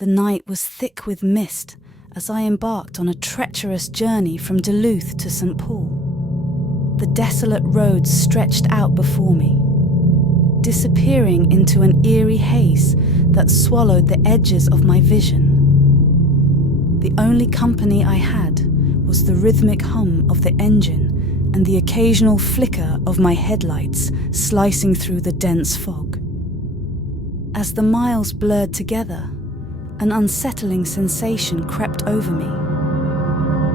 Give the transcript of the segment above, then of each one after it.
The night was thick with mist as I embarked on a treacherous journey from Duluth to St. Paul. The desolate roads stretched out before me, disappearing into an eerie haze that swallowed the edges of my vision. The only company I had was the rhythmic hum of the engine and the occasional flicker of my headlights slicing through the dense fog. As the miles blurred together, an unsettling sensation crept over me.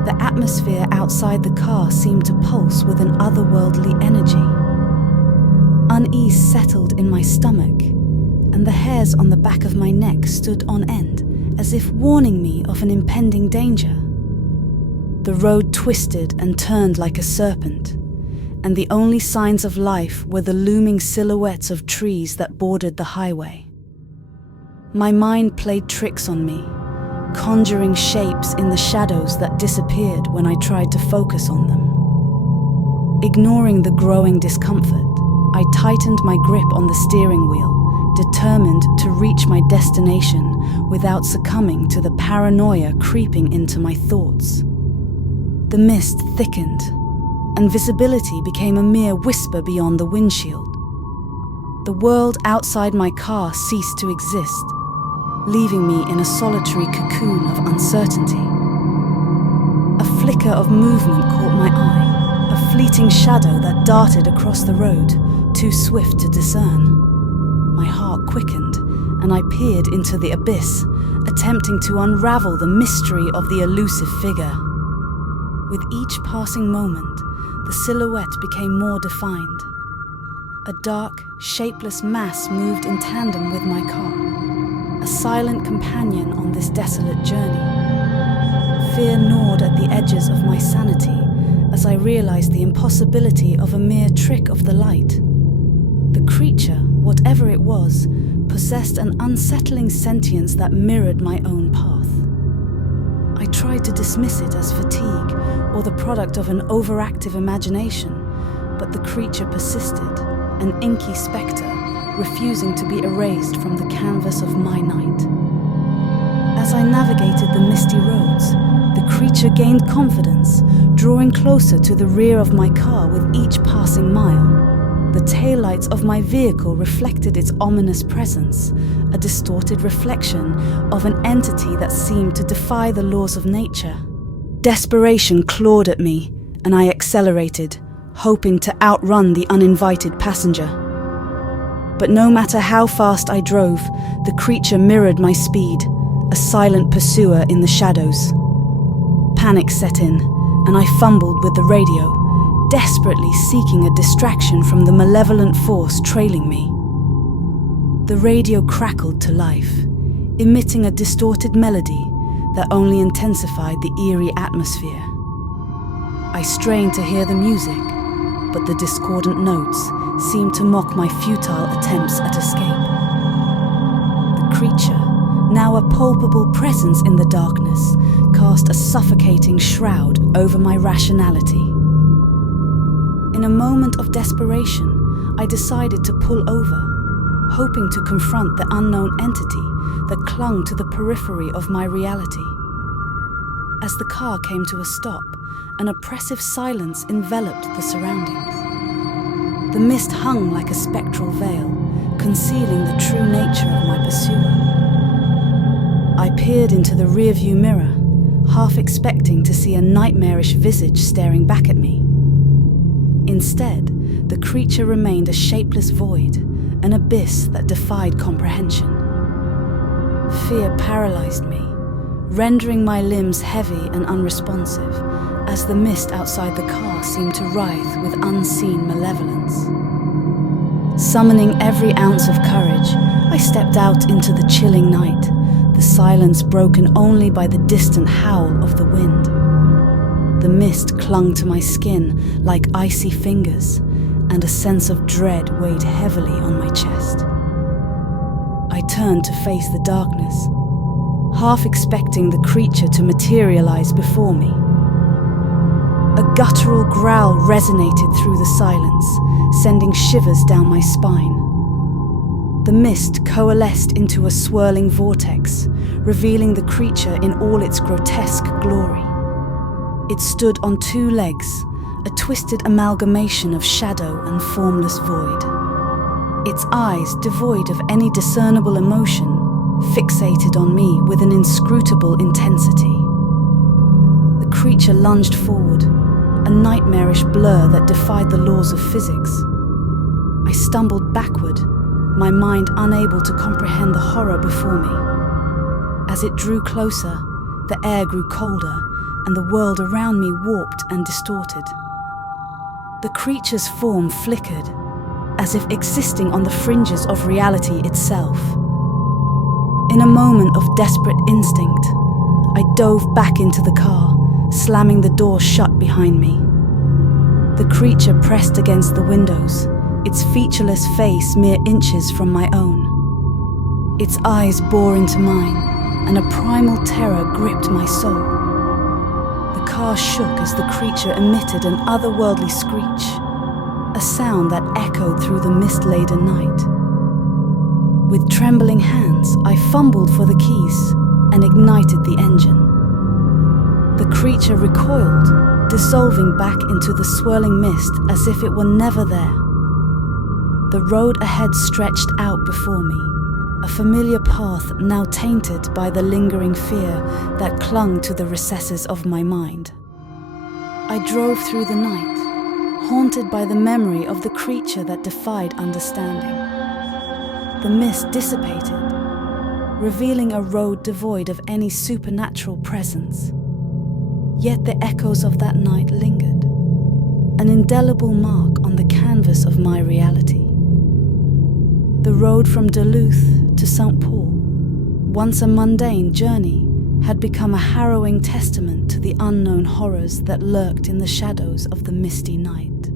The atmosphere outside the car seemed to pulse with an otherworldly energy. Unease settled in my stomach, and the hairs on the back of my neck stood on end, as if warning me of an impending danger. The road twisted and turned like a serpent, and the only signs of life were the looming silhouettes of trees that bordered the highway. My mind played tricks on me, conjuring shapes in the shadows that disappeared when I tried to focus on them. Ignoring the growing discomfort, I tightened my grip on the steering wheel, determined to reach my destination without succumbing to the paranoia creeping into my thoughts. The mist thickened, and visibility became a mere whisper beyond the windshield. The world outside my car ceased to exist, leaving me in a solitary cocoon of uncertainty. A flicker of movement caught my eye, a fleeting shadow that darted across the road, too swift to discern. My heart quickened, and I peered into the abyss, attempting to unravel the mystery of the elusive figure. With each passing moment, the silhouette became more defined. A dark, shapeless mass moved in tandem with my car, a silent companion on this desolate journey. Fear gnawed at the edges of my sanity as I realized the impossibility of a mere trick of the light. The creature, whatever it was, possessed an unsettling sentience that mirrored my own path. I tried to dismiss it as fatigue or the product of an overactive imagination, but the creature persisted, an inky spectre, refusing to be erased from the canvas of my night. As I navigated the misty roads, the creature gained confidence, drawing closer to the rear of my car with each passing mile. The taillights of my vehicle reflected its ominous presence, a distorted reflection of an entity that seemed to defy the laws of nature. Desperation clawed at me, and I accelerated, hoping to outrun the uninvited passenger. But no matter how fast I drove, the creature mirrored my speed, a silent pursuer in the shadows. Panic set in, and I fumbled with the radio, desperately seeking a distraction from the malevolent force trailing me. The radio crackled to life, emitting a distorted melody that only intensified the eerie atmosphere. I strained to hear the music, but the discordant notes seemed to mock my futile attempts at escape. The creature, now a palpable presence in the darkness, cast a suffocating shroud over my rationality. In a moment of desperation, I decided to pull over, hoping to confront the unknown entity that clung to the periphery of my reality. As the car came to a stop, an oppressive silence enveloped the surroundings. The mist hung like a spectral veil, concealing the true nature of my pursuer. I peered into the rearview mirror, half expecting to see a nightmarish visage staring back at me. Instead, the creature remained a shapeless void, an abyss that defied comprehension. Fear paralyzed me, rendering my limbs heavy and unresponsive, as the mist outside the car seemed to writhe with unseen malevolence. Summoning every ounce of courage, I stepped out into the chilling night, the silence broken only by the distant howl of the wind. The mist clung to my skin like icy fingers, and a sense of dread weighed heavily on my chest. I turned to face the darkness, half expecting the creature to materialize before me. A guttural growl resonated through the silence, sending shivers down my spine. The mist coalesced into a swirling vortex, revealing the creature in all its grotesque glory. It stood on two legs, a twisted amalgamation of shadow and formless void. Its eyes, devoid of any discernible emotion, fixated on me with an inscrutable intensity. The creature lunged forward, a nightmarish blur that defied the laws of physics. I stumbled backward, my mind unable to comprehend the horror before me. As it drew closer, the air grew colder, and the world around me warped and distorted. The creature's form flickered, as if existing on the fringes of reality itself. In a moment of desperate instinct, I dove back into the car, slamming the door shut behind me. The creature pressed against the windows, its featureless face mere inches from my own. Its eyes bore into mine, and a primal terror gripped my soul. The car shook as the creature emitted an otherworldly screech, a sound that echoed through the mist-laden night. With trembling hands, I fumbled for the keys and ignited the engine. The creature recoiled, dissolving back into the swirling mist as if it were never there. The road ahead stretched out before me, a familiar path now tainted by the lingering fear that clung to the recesses of my mind. I drove through the night, haunted by the memory of the creature that defied understanding. The mist dissipated, revealing a road devoid of any supernatural presence. Yet the echoes of that night lingered, an indelible mark on the canvas of my reality. The road from Duluth to St. Paul, once a mundane journey, had become a harrowing testament to the unknown horrors that lurked in the shadows of the misty night.